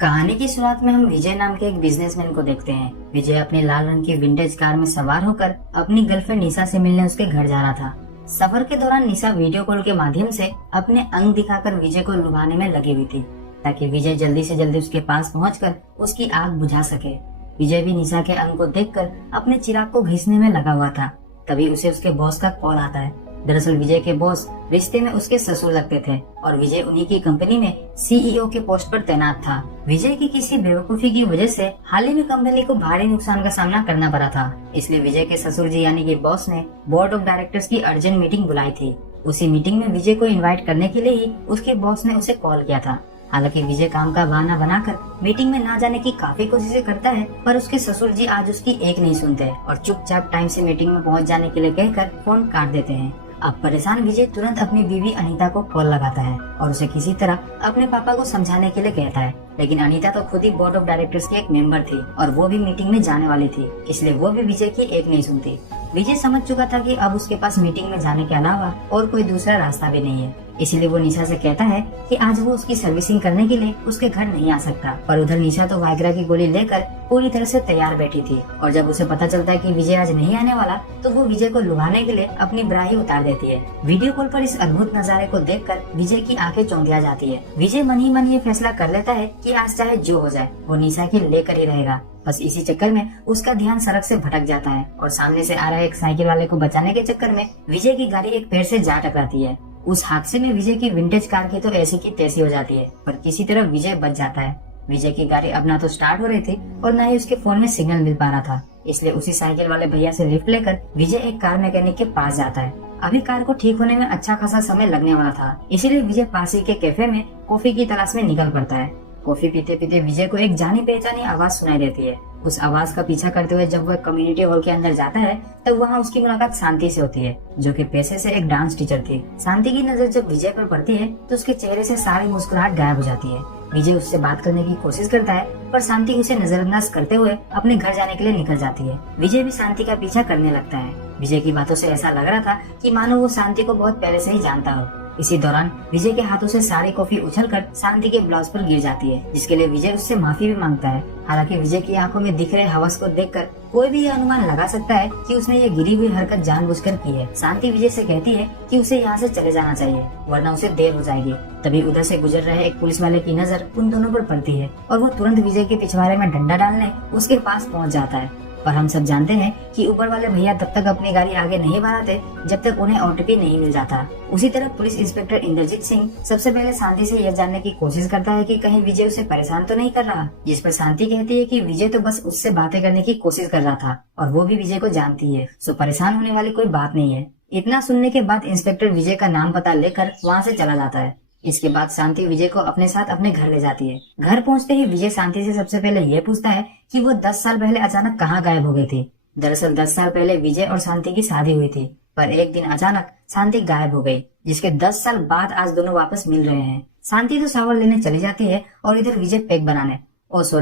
कहानी की शुरुआत में हम विजय नाम के एक बिजनेसमैन को देखते हैं। विजय अपनी लाल रंग की विंटेज कार में सवार होकर अपनी गर्लफ्रेंड निशा से मिलने उसके घर जा रहा था। सफर के दौरान निशा वीडियो कॉल के माध्यम से अपने अंग दिखाकर विजय को लुभाने में लगी हुई थी, ताकि विजय जल्दी से जल्दी उसके पास पहुंचकर उसकी आग बुझा सके। विजय भी निशा के अंग को देखकर अपने चिराग को घिसने में लगा हुआ था। तभी उसे उसके बॉस का कॉल आता है। दरअसल विजय के बॉस रिश्ते में उसके ससुर लगते थे और विजय उन्हीं की कंपनी में सीईओ के पोस्ट पर तैनात था। विजय की किसी बेवकूफी की वजह से हाल ही में कंपनी को भारी नुकसान का सामना करना पड़ा था। इसलिए विजय के ससुर जी यानी कि बॉस ने बोर्ड ऑफ डायरेक्टर्स की अर्जेंट मीटिंग बुलाई थी। उसी मीटिंग में विजय को इन्वाइट करने के लिए ही उसके बॉस ने उसे कॉल किया था। हालांकि विजय काम का बहाना बनाकर मीटिंग में ना जाने की काफी कोशिशें करता है, पर उसके ससुर जी आज उसकी एक नहीं सुनते और चुपचाप टाइम से मीटिंग में पहुंच जाने के लिए कहकर फोन काट देते हैं। अब परेशान विजय तुरंत अपनी बीवी अनीता को कॉल लगाता है और उसे किसी तरह अपने पापा को समझाने के लिए कहता है। लेकिन अनीता तो खुद ही बोर्ड ऑफ डायरेक्टर्स की एक मेंबर थी और वो भी मीटिंग में जाने वाली थी, इसलिए वो भी विजय की एक नहीं सुनती। विजय समझ चुका था कि अब उसके पास मीटिंग में जाने के अलावा और कोई दूसरा रास्ता भी नहीं है, इसीलिए वो निशा से कहता है कि आज वो उसकी सर्विसिंग करने के लिए उसके घर नहीं आ सकता। पर उधर निशा तो वाइग्रा की गोली लेकर पूरी तरह से तैयार बैठी थी और जब उसे पता चलता है कि विजय आज नहीं आने वाला, तो वो विजय को लुभाने के लिए अपनी ब्रा ही उतार देती है। वीडियो कॉल पर इस अद्भुत नजारे को देखकर विजय की आंखें चौंधिया जाती है। विजय मन ही मन ये फैसला कर लेता है कि आज चाहे जो हो जाए वो निशा की लेकर ही रहेगा। बस इसी चक्कर में उसका ध्यान सड़क से भटक जाता है और सामने से आ रहे एक साइकिल वाले को बचाने के चक्कर में विजय की गाड़ी एक पेड़ से जा टकराती है। उस हादसे में विजय की विंटेज कार की तो ऐसी की तैसी हो जाती है, पर किसी तरह विजय बच जाता है। विजय की गाड़ी अब ना तो स्टार्ट हो रही थी और न ही उसके फोन में सिग्नल मिल पा रहा था, इसलिए उसी साइकिल वाले भैया से लिफ्ट लेकर विजय एक कार मैकेनिक के पास जाता है। अभी कार को ठीक होने में अच्छा खासा समय लगने वाला था, इसीलिए विजय पास ही के कैफे में कॉफी की तलाश में निकल पड़ता है। कॉफी पीते पीते विजय को एक जानी पहचानी आवाज सुनाई देती है। उस आवाज का पीछा करते हुए जब वह कम्युनिटी हॉल के अंदर जाता है, तब वहाँ उसकी मुलाकात शांति से होती है, जो कि पेशे से एक डांस टीचर थी। शांति की नजर जब विजय पर पड़ती है तो उसके चेहरे से सारी मुस्कुराहट गायब हो जाती है। विजय उससे बात करने की कोशिश करता है, पर शांति उसे नजरअंदाज करते हुए अपने घर जाने के लिए निकल जाती है। विजय भी शांति का पीछा करने लगता है। विजय की बातों से ऐसा लग रहा था कि मानो वो शांति को बहुत पहले से ही जानता हो। इसी दौरान विजय के हाथों से सारी कॉफी उछलकर शांति के ब्लाउज पर गिर जाती है, जिसके लिए विजय उससे माफी भी मांगता है। हालांकि विजय की आंखों में दिख रहे हवस को देखकर कोई भी यह अनुमान लगा सकता है कि उसने ये गिरी हुई हरकत जानबूझकर की है। शांति विजय से कहती है कि उसे यहाँ से चले जाना चाहिए, वरना उसे देर हो जाएगी। तभी उधर से गुजर रहे एक पुलिस वाले की नजर उन दोनों पर पड़ती है और वो तुरंत विजय के पिछवाड़े में डंडा डालने उसके पास पहुँच जाता है। पर हम सब जानते हैं कि ऊपर वाले भैया तब तक अपनी गाड़ी आगे नहीं बढ़ाते जब तक उन्हें ओटीपी नहीं मिल जाता। उसी तरह पुलिस इंस्पेक्टर इंद्रजीत सिंह सबसे पहले शांति से यह जानने की कोशिश करता है कि कहीं विजय उसे परेशान तो नहीं कर रहा, जिस पर शांति कहती है कि विजय तो बस उससे बातें करने की कोशिश कर रहा था और वो भी विजय को जानती है, सो परेशान होने वाली कोई बात नहीं है। इतना सुनने के बाद इंस्पेक्टर विजय का नाम पता लेकर वहाँ से चला जाता है। इसके बाद शांति विजय को अपने साथ अपने घर ले जाती है। घर पहुंचते ही विजय शांति से सबसे पहले ये पूछता है कि वो 10 साल पहले अचानक कहाँ गायब हो गई थी। दरअसल 10 साल पहले विजय और शांति की शादी हुई थी, पर एक दिन अचानक शांति गायब हो गई, जिसके 10 साल बाद आज दोनों वापस मिल रहे हैं। शांति तो शावर लेने चली जाती है और इधर विजय पैक बनाने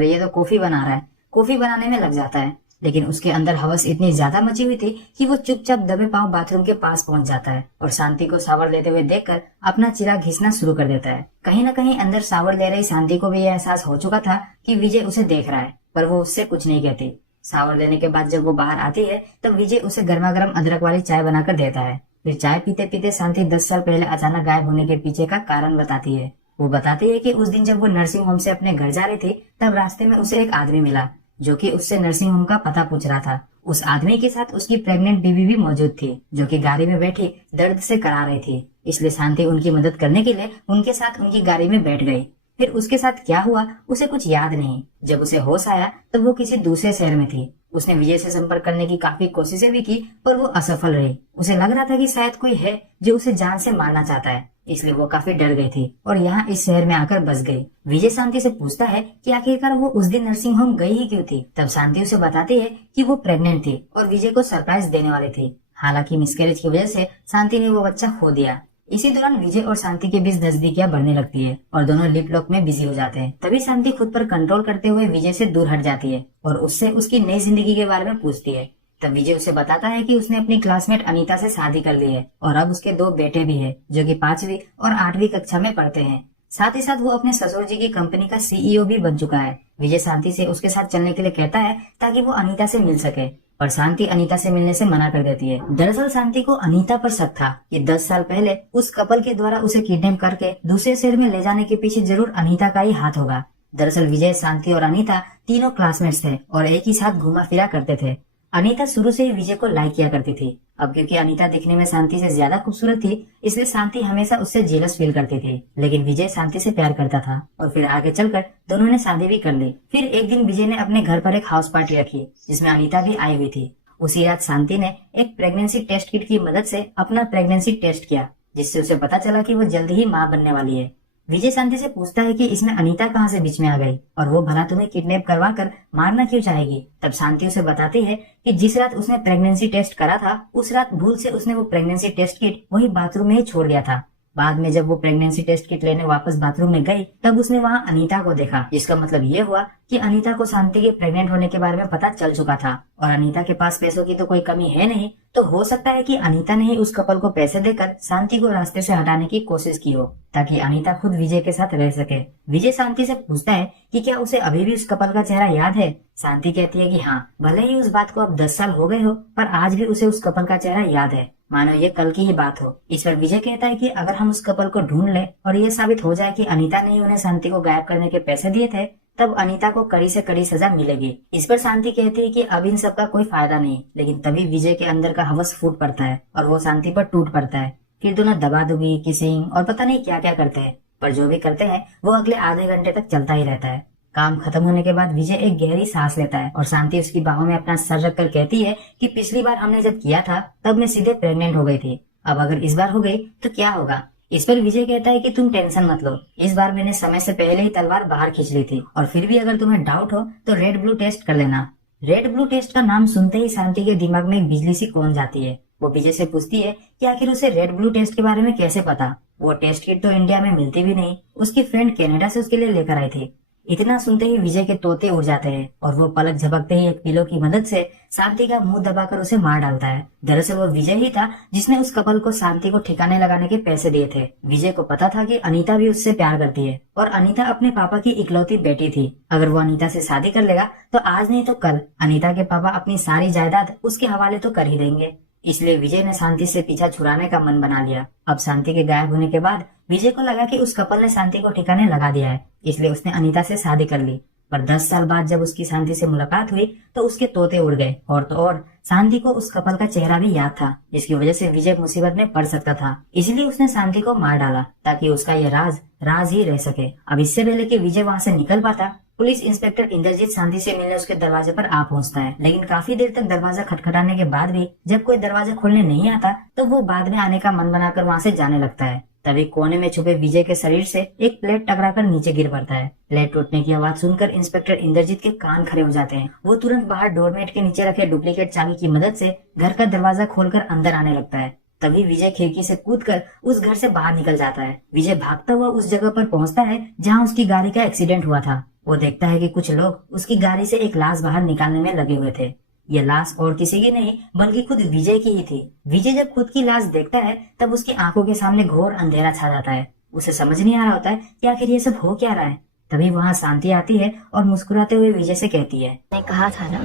ये तो कॉफी बना रहा है, कॉफी बनाने में लग जाता है। लेकिन उसके अंदर हवस इतनी ज्यादा मची हुई थी कि वो चुपचाप दबे पांव बाथरूम के पास पहुंच जाता है और शांति को शावर लेते हुए देखकर अपना चिराग घिसना शुरू कर देता है। कहीं न कहीं अंदर शावर ले रही शांति को भी यह एहसास हो चुका था कि विजय उसे देख रहा है, पर वो उससे कुछ नहीं कहती। शावर लेने के बाद जब वो बाहर आती है तब विजय उसे गर्मा गर्म अदरक वाली चाय बनाकर देता है। फिर चाय पीते पीते शांति 10 साल पहले अचानक गायब होने के पीछे का कारण बताती है। वो बताती है कि उस दिन जब वो नर्सिंग होम से अपने घर जा रही थी, तब रास्ते में उसे एक आदमी मिला जो कि उससे नर्सिंग होम का पता पूछ रहा था। उस आदमी के साथ उसकी प्रेग्नेंट बीवी भी मौजूद थी, जो कि गाड़ी में बैठी दर्द से करा रही थी। इसलिए शांति उनकी मदद करने के लिए उनके साथ उनकी गाड़ी में बैठ गई। फिर उसके साथ क्या हुआ उसे कुछ याद नहीं। जब उसे होश आया तब वो किसी दूसरे शहर में थी। उसने विजय से संपर्क करने की काफी कोशिशें भी की, पर वो असफल रही। उसे लग रहा था कि शायद कोई है जो उसे जान से मारना चाहता है, इसलिए वो काफी डर गई थी और यहाँ इस शहर में आकर बस गई। विजय शांति से पूछता है कि आखिरकार वो उस दिन नर्सिंग होम गई ही क्यों थी। तब शांति उसे बताती है कि वो प्रेग्नेंट थी और विजय को सरप्राइज देने वाली थी। हालांकि मिसकैरेज की वजह से शांति ने वो बच्चा खो दिया। इसी दौरान विजय और शांति के बीच नजदीकियां बढ़ने लगती है और दोनों लिप लॉक में बिजी हो जाते हैं। तभी शांति खुद पर कंट्रोल करते हुए विजय से दूर हट जाती है और उससे उसकी नई जिंदगी के बारे में पूछती है। तब विजय उसे बताता है कि उसने अपनी क्लासमेट अनीता से शादी कर ली है और अब उसके 2 बेटे भी है, जो कि 5वीं और 8वीं कक्षा में पढ़ते हैं। साथ ही साथ वो अपने ससुर जी की कंपनी का सीईओ भी बन चुका है। विजय शांति से उसके साथ चलने के लिए कहता है ताकि वो अनीता से मिल सके, और शांति अनीता से मिलने से मना कर देती है। दरअसल शांति को अनीता पर शक था कि 10 साल पहले उस कपल के द्वारा उसे किडनैप करके दूसरे शहर में ले जाने के पीछे जरूर अनीता का ही हाथ होगा। दरअसल विजय, शांति और अनीता तीनों क्लासमेट्स थे और एक ही साथ घूमा फिरा करते थे। अनीता शुरू से ही विजय को लाइक किया करती थी। अब क्योंकि अनीता दिखने में शांति से ज्यादा खूबसूरत थी, इसलिए शांति हमेशा उससे जेलस फील करती थी। लेकिन विजय शांति से प्यार करता था और फिर आगे चलकर दोनों ने शादी भी कर ली। फिर एक दिन विजय ने अपने घर पर एक हाउस पार्टी रखी जिसमें अनीता भी आई हुई थी। उसी रात शांति ने एक प्रेगनेंसी टेस्ट किट की मदद से अपना प्रेगनेंसी टेस्ट किया, जिससे उसे पता चला कि वो जल्द ही मां बनने वाली है। विजय शांति से पूछता है कि इसमें अनीता कहाँ से बीच में आ गई और वो भला तुम्हें किडनैप करवा कर मारना क्यों चाहेगी। तब शांति उसे बताती है कि जिस रात उसने प्रेगनेंसी टेस्ट करा था उस रात भूल से उसने वो प्रेगनेंसी टेस्ट किट वही बाथरूम में ही छोड़ गया था। बाद में जब वो प्रेगनेंसी टेस्ट किट लेने वापस बाथरूम में गई तब उसने वहाँ अनीता को देखा, जिसका मतलब ये हुआ कि अनीता को शांति के प्रेग्नेंट होने के बारे में पता चल चुका था और अनीता के पास पैसों की तो कोई कमी है नहीं, तो हो सकता है कि अनीता ने ही उस कपल को पैसे देकर शांति को रास्ते से हटाने की कोशिश की हो ताकि अनीता खुद विजय के साथ रह सके। विजय शांति से पूछता है कि क्या उसे अभी भी उस कपल का चेहरा याद है। शांति कहती है कि हाँ, भले ही उस बात को अब 10 साल हो गए हो पर आज भी उसे उस कपल का चेहरा याद है, मानो ये कल की ही बात हो। इस पर विजय कहता है कि अगर हम उस कपल को ढूंढ ले और ये साबित हो जाए कि अनीता ने ही उन्हें शांति को गायब करने के पैसे दिए थे, तब अनीता को कड़ी से कड़ी सजा मिलेगी। इस पर शांति कहती है कि अब इन सब का कोई फायदा नहीं। लेकिन तभी विजय के अंदर का हवस फूट पड़ता है और वो शांति पर टूट पड़ता है। फिर दोनों दबादबी, किसिंग और पता नहीं क्या क्या करते हैं, पर जो भी करते हैं वो अगले आधे घंटे तक चलता ही रहता है। काम खत्म होने के बाद विजय एक गहरी सांस लेता है और शांति उसकी बाहों में अपना सर रखकर कहती है कि पिछली बार हमने जब किया था तब मैं सीधे प्रेग्नेंट हो गई थी, अब अगर इस बार हो गई तो क्या होगा। इस पर विजय कहता है कि तुम टेंशन मत लो, इस बार मैंने समय से पहले ही तलवार बाहर खींच ली थी और फिर भी अगर तुम्हें डाउट हो तो रेड ब्लू टेस्ट कर लेना। रेड ब्लू टेस्ट का नाम सुनते ही शांति के दिमाग में एक बिजली सी कौन जाती है। वो विजय से पूछती है कि आखिर उसे रेड ब्लू टेस्ट के बारे में कैसे पता। वो टेस्ट किट तो इंडिया में मिलती भी नहीं, उसकी फ्रेंड कनाडा से उसके लिए लेकर आई थी। इतना सुनते ही विजय के तोते उड़ जाते हैं और वो पलक झपकते ही एक पिलो की मदद से शांति का मुंह दबाकर उसे मार डालता है। दरअसल वो विजय ही था जिसने उस कपल को शांति को ठिकाने लगाने के पैसे दिए थे। विजय को पता था कि अनीता भी उससे प्यार करती है और अनीता अपने पापा की इकलौती बेटी थी। अगर वो अनीता से शादी कर लेगा तो आज नहीं तो कल अनीता के पापा अपनी सारी जायदाद उसके हवाले तो कर ही देंगे। इसलिए विजय ने शांति से पीछा छुड़ाने का मन बना लिया। अब शांति के गायब होने के बाद विजय को लगा कि उस कपल ने शांति को ठिकाने लगा दिया है, इसलिए उसने अनीता से शादी कर ली। पर 10 साल बाद जब उसकी शांति से मुलाकात हुई तो उसके तोते उड़ गए और तो और शांति को उस कपल का चेहरा भी याद था, जिसकी वजह से विजय मुसीबत में पड़ सकता था। इसलिए उसने शांति को मार डाला ताकि उसका ये राज ही रह सके। अब इससे पहले कि विजय वहाँ से निकल पाता, पुलिस इंस्पेक्टर इंद्रजीत शांति से मिलने उसके दरवाजे पर आ पहुंचता है। लेकिन काफी देर तक दरवाजा खटखटाने के बाद भी जब कोई दरवाजा खोलने नहीं आता तो वो बाद में आने का मन बनाकर वहाँ से जाने लगता है। तभी कोने में छुपे विजय के शरीर से एक प्लेट टकराकर नीचे गिर पड़ता है। प्लेट टूटने की आवाज सुनकर इंस्पेक्टर इंद्रजीत के कान खड़े हो जाते हैं। वो तुरंत बाहर डोरमेट के नीचे रखे डुप्लीकेट चाबी की मदद से घर का दरवाजा खोलकर अंदर आने लगता है। तभी विजय खिड़की से कूदकर उस घर से बाहर निकल जाता है। विजय भागता हुआ उस जगह पर पहुंचता है जहां उसकी गाड़ी का एक्सीडेंट हुआ था। वो देखता है कि कुछ लोग उसकी गाड़ी से एक लाश बाहर निकालने में लगे हुए थे। ये लाश और किसी की नहीं बल्कि खुद विजय की ही थी। विजय जब खुद की लाश देखता है तब उसकी आंखों के सामने घोर अंधेरा छा जाता है। उसे समझ नहीं आ रहा होता है कि आखिर ये सब हो क्या रहा है। तभी वहाँ शांति आती है और मुस्कुराते हुए विजय से कहती है, मैं कहा था ना,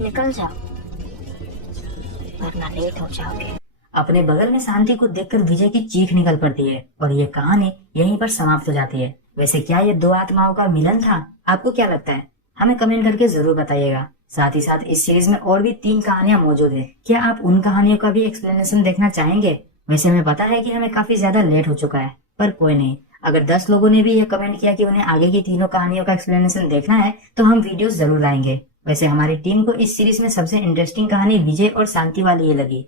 निकल जाओ वरना लेट हो जाओगे। अपने बगल में शांति को देखकर विजय की चीख निकल पड़ती है और ये कहानी यहीं पर समाप्त हो जाती है। वैसे क्या ये दो आत्माओं का मिलन था? आपको क्या लगता है? हमें कमेंट करके जरूर बताइएगा। साथ ही साथ इस सीरीज में और भी 3 कहानियां मौजूद है। क्या आप उन कहानियों का भी एक्सप्लेनेशन देखना चाहेंगे? वैसे हमें पता है कि हमें काफी ज्यादा लेट हो चुका है, पर कोई नहीं। अगर 10 लोगों ने भी ये कमेंट किया कि उन्हें आगे की 3 कहानियों का एक्सप्लेनेशन देखना है तो हम वीडियोस जरूर लाएंगे। वैसे हमारी टीम को इस सीरीज में सबसे इंटरेस्टिंग कहानी विजय और शांति वाली ये लगी।